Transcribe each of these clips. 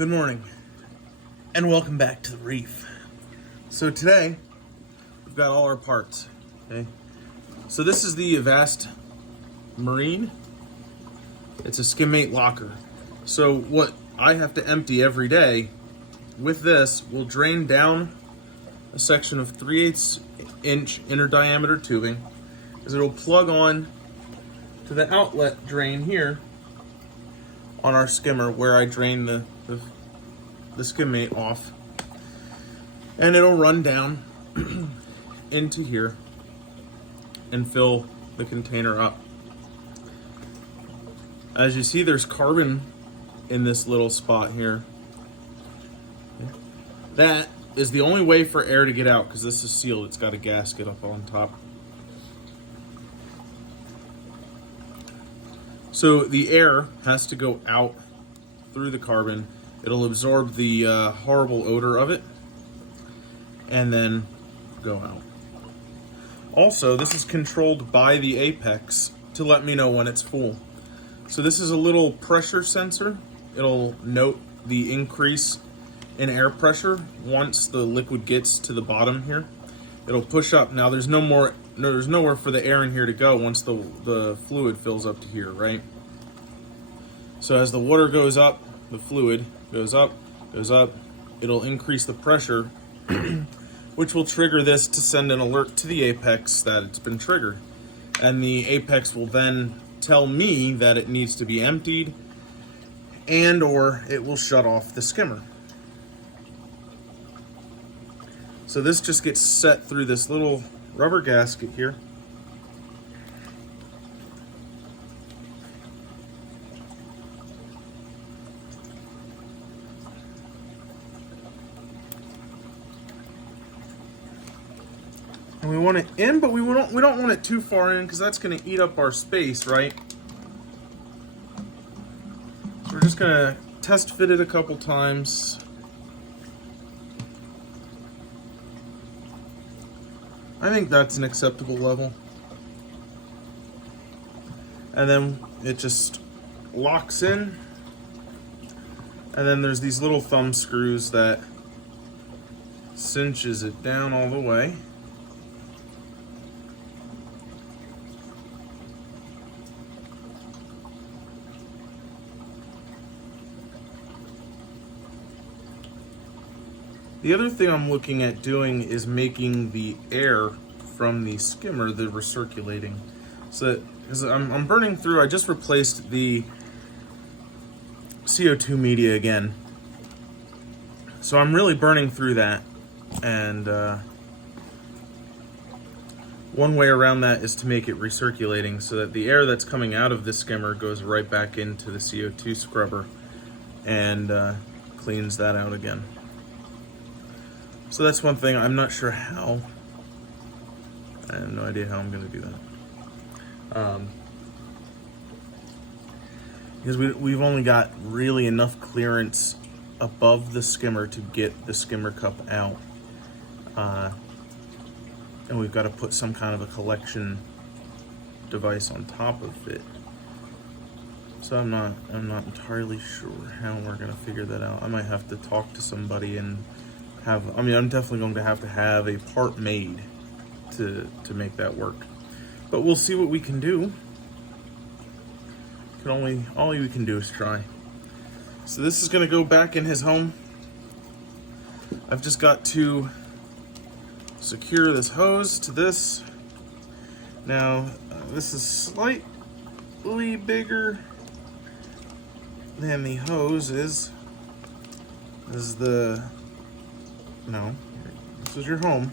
Good morning, and welcome back to the reef. So today, we've got all our parts, okay? So this is the Avast Marine. It's a skimmate locker. So what I have to empty every day with this will drain down a section of 3/8 inch inner diameter tubing, because it'll plug on to the outlet drain here on our skimmer where I drain the skimmate off, and it'll run down into here and fill the container up. As you see, there's carbon in this little spot here. That is the only way for air to get out, because this is sealed. It's got a gasket up on top. So the air has to go out through the carbon. It'll absorb the horrible odor of it and then go out. Also, this is controlled by the apex to let me know when it's full. So this is a little pressure sensor. It'll note the increase in air pressure once the liquid gets to the bottom here. It'll push up. Now there's nowhere for the air in here to go once the fluid fills up to here, right? So as the water goes up, the fluid goes up, it'll increase the pressure, which will trigger this to send an alert to the apex that it's been triggered. And the apex will then tell me that it needs to be emptied, and or it will shut off the skimmer. So this just gets set through this little rubber gasket here. And we want it in, but we don't want it too far in, because that's going to eat up our space, right? So we're just going to test fit it a couple times. I think that's an acceptable level. And then it just locks in. And then there's these little thumb screws that cinches it down all the way. The other thing I'm looking at doing is making the air from the skimmer the recirculating. So that, as I'm burning through, I just replaced the CO2 media again. So I'm really burning through that. And one way around that is to make it recirculating, so that the air that's coming out of the skimmer goes right back into the CO2 scrubber and cleans that out again. So that's one thing. I'm not sure how. I have no idea how I'm going to do that. Because we've only got really enough clearance above the skimmer to get the skimmer cup out. And we've got to put some kind of a collection device on top of it. So I'm not entirely sure how we're going to figure that out. I might have to talk to somebody and I'm definitely going to have a part made to make that work. But we'll see what we can do. All we can do is try. So this is going to go back in his home. I've just got to secure this hose to this. Now, this is slightly bigger than the hose is. No, this is your home.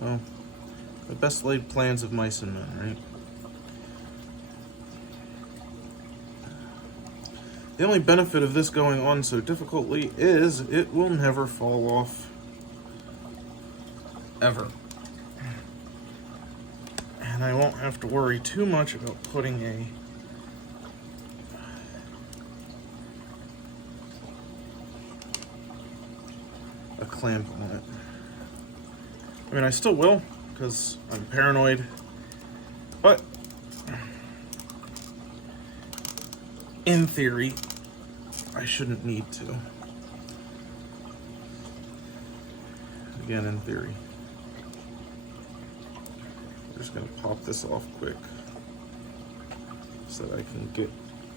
Well, the best laid plans of mice and men, right? The only benefit of this going on so difficultly is it will never fall off. Ever. And I won't have to worry too much about putting a clamp on it. I mean, I still will, because I'm paranoid, but in theory, I shouldn't need to. Again, in theory. I'm just gonna pop this off quick so that I can get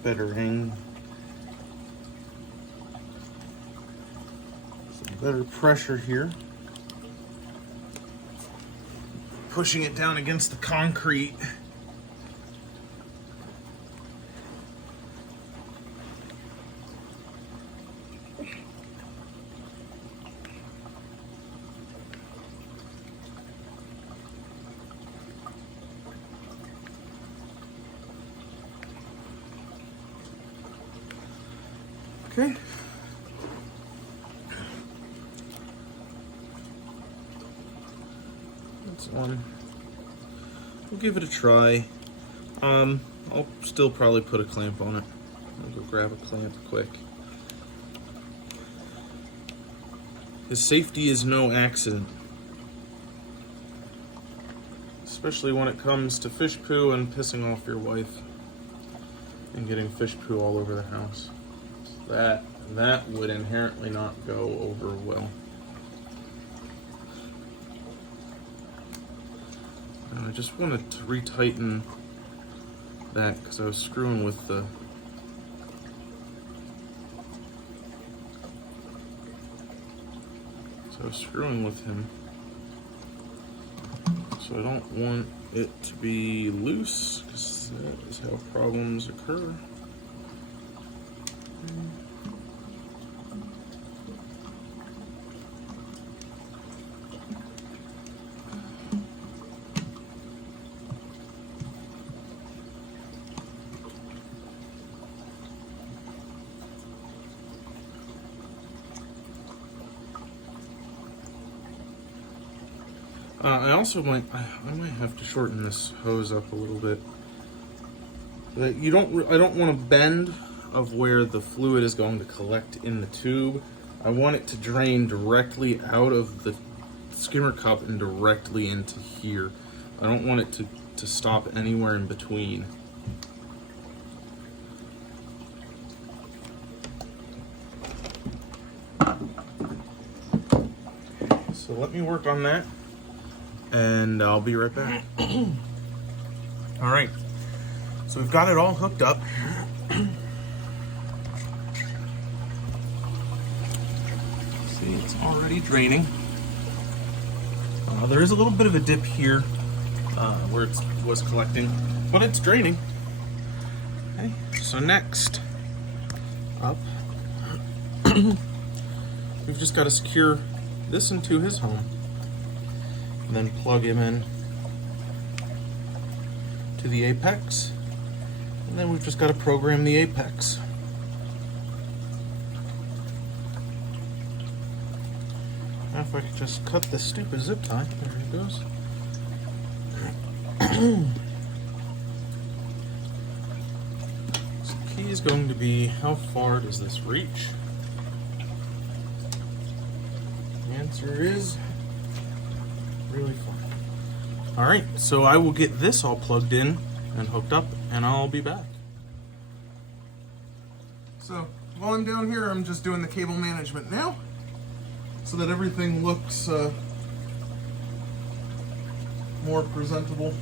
better angle. Some better pressure here. Pushing it down against the concrete. Okay. That's one. We'll give it a try. I'll still probably put a clamp on it. I'll go grab a clamp quick. His safety is no accident. Especially when it comes to fish poo and pissing off your wife and getting fish poo all over the house. That would inherently not go over well. And I just wanted to retighten that because I was screwing with the him. So I don't want it to be loose because that is how problems occur. I might have to shorten this hose up a little bit. I don't want a bend of where the fluid is going to collect in the tube. I want it to drain directly out of the skimmer cup and directly into here. I don't want it to stop anywhere in between. So let me work on that, and I'll be right back. All right, so we've got it all hooked up. See, it's already draining. There is a little bit of a dip here where it was collecting, but it's draining. Okay, so next up, we've just got to secure this into his home and then plug him in to the apex, and then we've just got to program the apex. Now if I could just cut this stupid zip tie, there it goes. So the key is going to be, how far does this reach? The answer is really far. All right, so I will get this all plugged in and hooked up, and I'll be back. So while I'm down here, I'm just doing the cable management now, so that everything looks more presentable.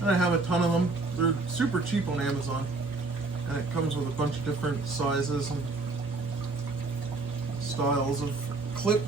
And I have a ton of them. They're super cheap on Amazon, and it comes with a bunch of different sizes and styles of clip.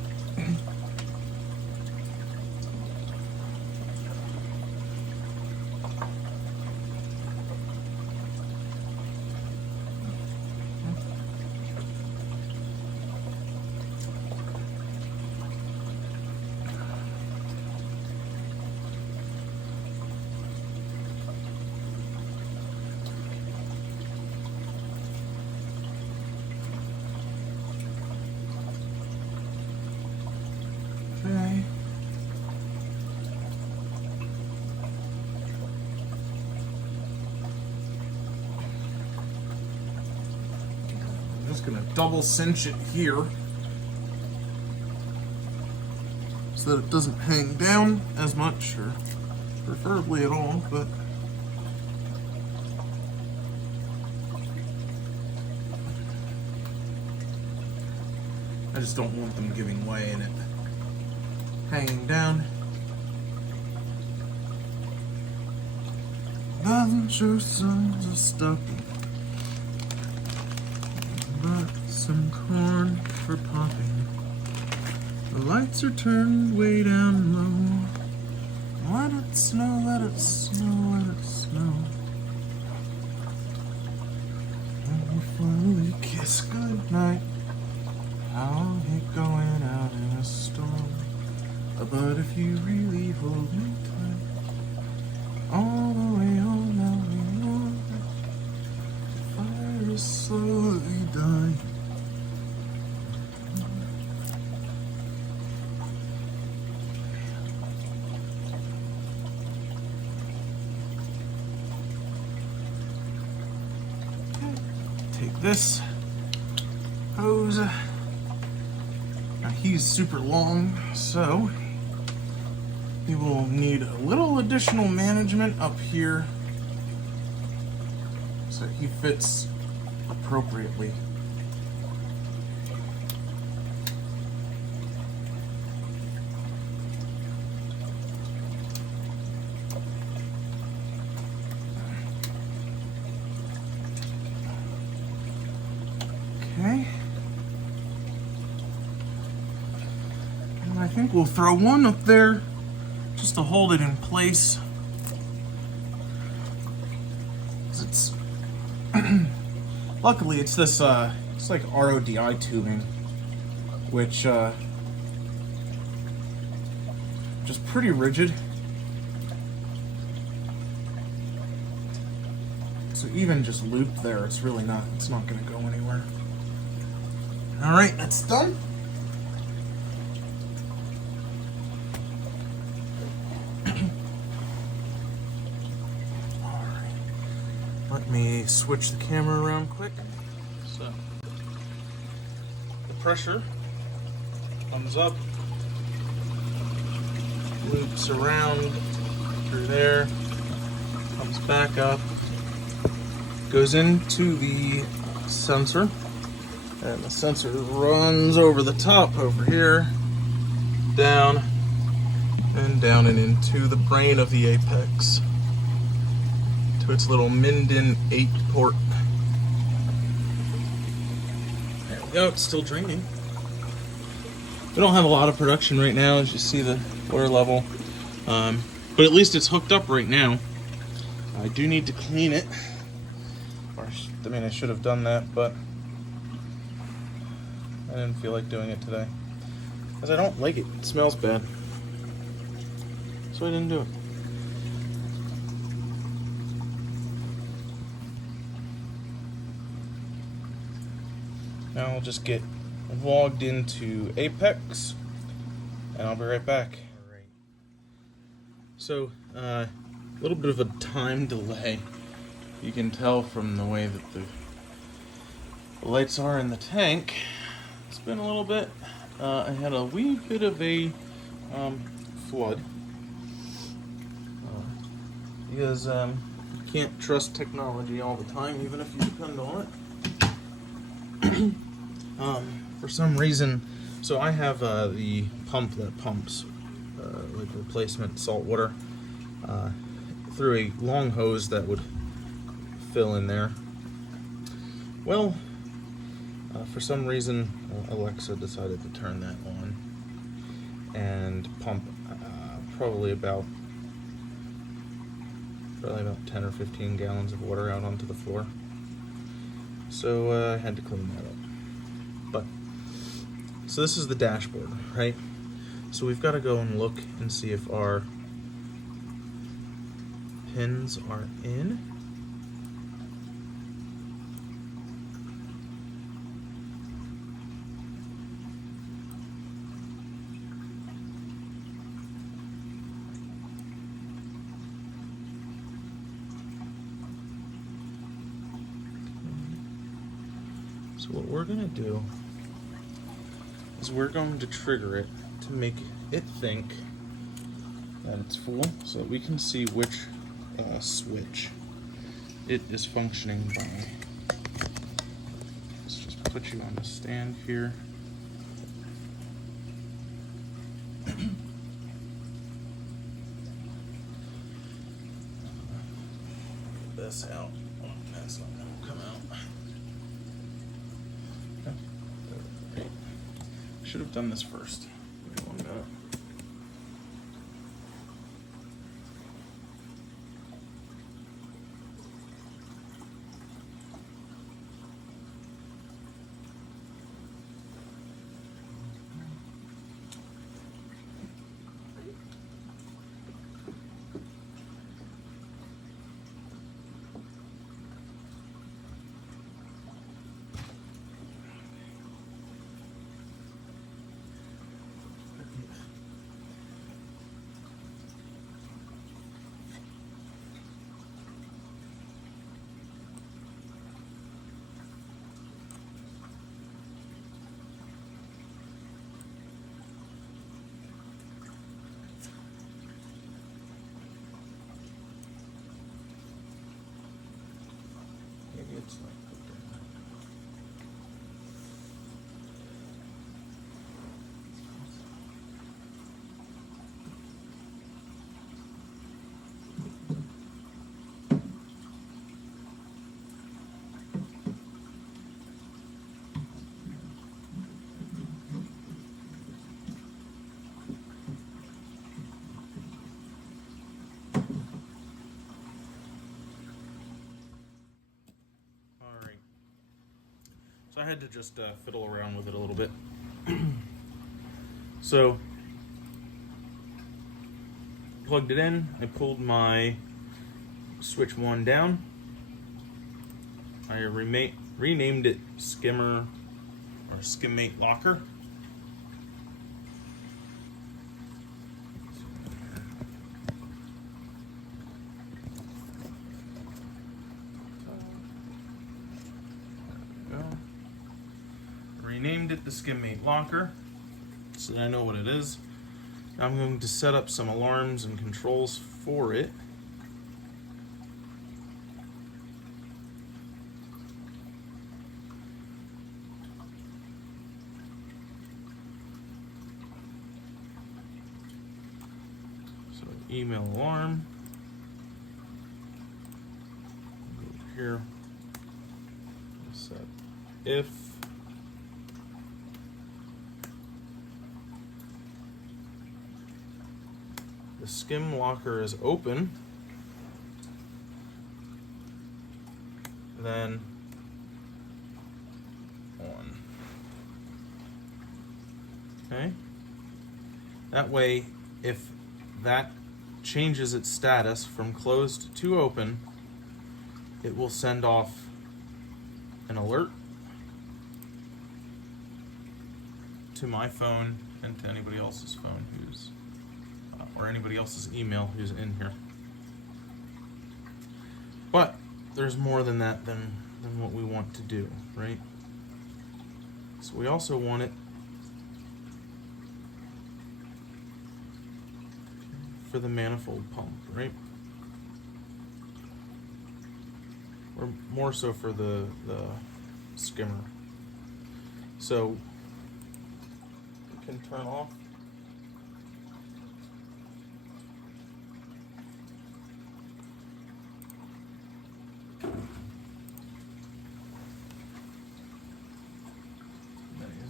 gonna double cinch it here so that it doesn't hang down as much, or preferably at all, but I just don't want them giving way and it hanging down. Doesn't show signs of stopping, but some corn for popping. The lights are turned way down low. Let it snow, let it snow, let it snow. And we finally kiss goodnight. I'll hate going out in a storm, but if you really hold me tight, all the way home now we know the fire is slowly dying. Take this hose. Now he's super long, so he will need a little additional management up here so he fits appropriately. Okay. And I think we'll throw one up there just to hold it in place. It's luckily it's this it's like RODI tubing, which just pretty rigid. So even just looped there, it's not gonna go anywhere. All right, that's done. Let me switch the camera around quick. So the pressure comes up, loops around through there, comes back up, goes into the sensor, and the sensor runs over the top over here, down and down and into the brain of the apex. To its little Minden 8 port. There we go, it's still draining. We don't have a lot of production right now, as you see the water level. But at least it's hooked up right now. I do need to clean it. Or, I mean, I should have done that, but I didn't feel like doing it today. Because I don't like it. It smells bad. So I didn't do it. Now I'll just get logged into Apex, and I'll be right back. Alright. So, a little bit of a time delay. You can tell from the way that the lights are in the tank. It's been a little bit. I had a wee bit of a flood. Because you can't trust technology all the time, even if you depend on it. For some reason, so I have the pump that pumps like replacement salt water through a long hose that would fill in there. Well, for some reason, Alexa decided to turn that on and pump probably about 10 or 15 gallons of water out onto the floor. So I had to clean that up. So this is the dashboard, right? So we've got to go and look and see if our pins are in. So what we're gonna do is we're going to trigger it to make it think that it's full, so that we can see which switch it is functioning by. Let's just put you on the stand here. This out. Oh, that's not going to come out. Right. Should have done this first. Wait 1 minute. Maybe it's not hooked in. Alright. So I had to just fiddle around with it a little bit. So, plugged it in, I pulled my switch 1 down, I renamed it skimmer or skimmate locker. Renamed it the skimmate locker so that I know what it is. Now I'm going to set up some alarms and controls for it. So email alarm. Go over here. Set if the skim locker is open, then on. Okay? That way, if that changes its status from closed to open, it will send off an alert to my phone and to anybody else's phone who's or anybody else's email who's in here. But there's more than that than what we want to do, right? So we also want it for the manifold pump, right? Or more so for the skimmer. So we can turn off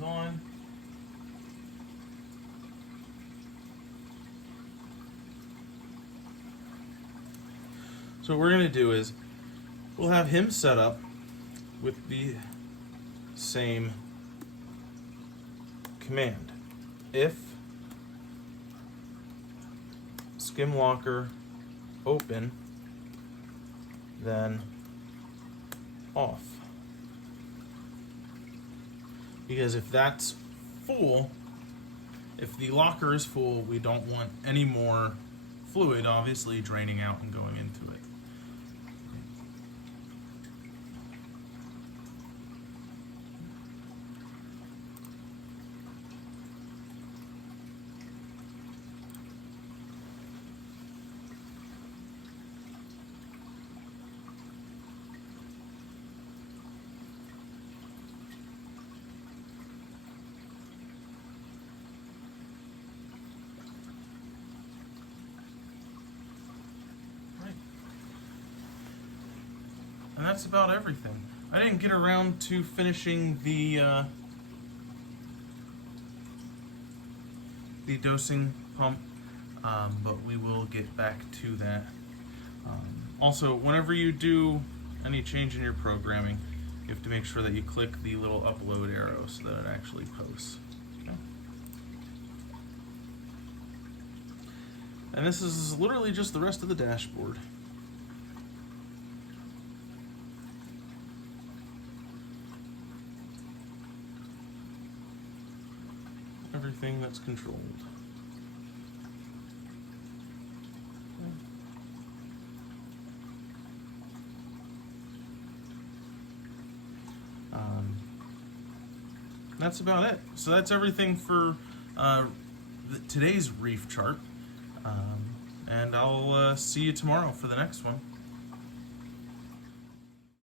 on. So what we're going to do is we'll have him set up with the same command. If skim locker open, then off. Because if that's full, if the locker is full, we don't want any more fluid obviously draining out and going into it. that's about everything. I didn't get around to finishing the dosing pump, but we will get back to that. Also, whenever you do any change in your programming, you have to make sure that you click the little upload arrow so that it actually posts. Okay. And this is literally just the rest of the dashboard. Everything that's controlled. That's about it. So that's everything for today's reef chart. And I'll see you tomorrow for the next one.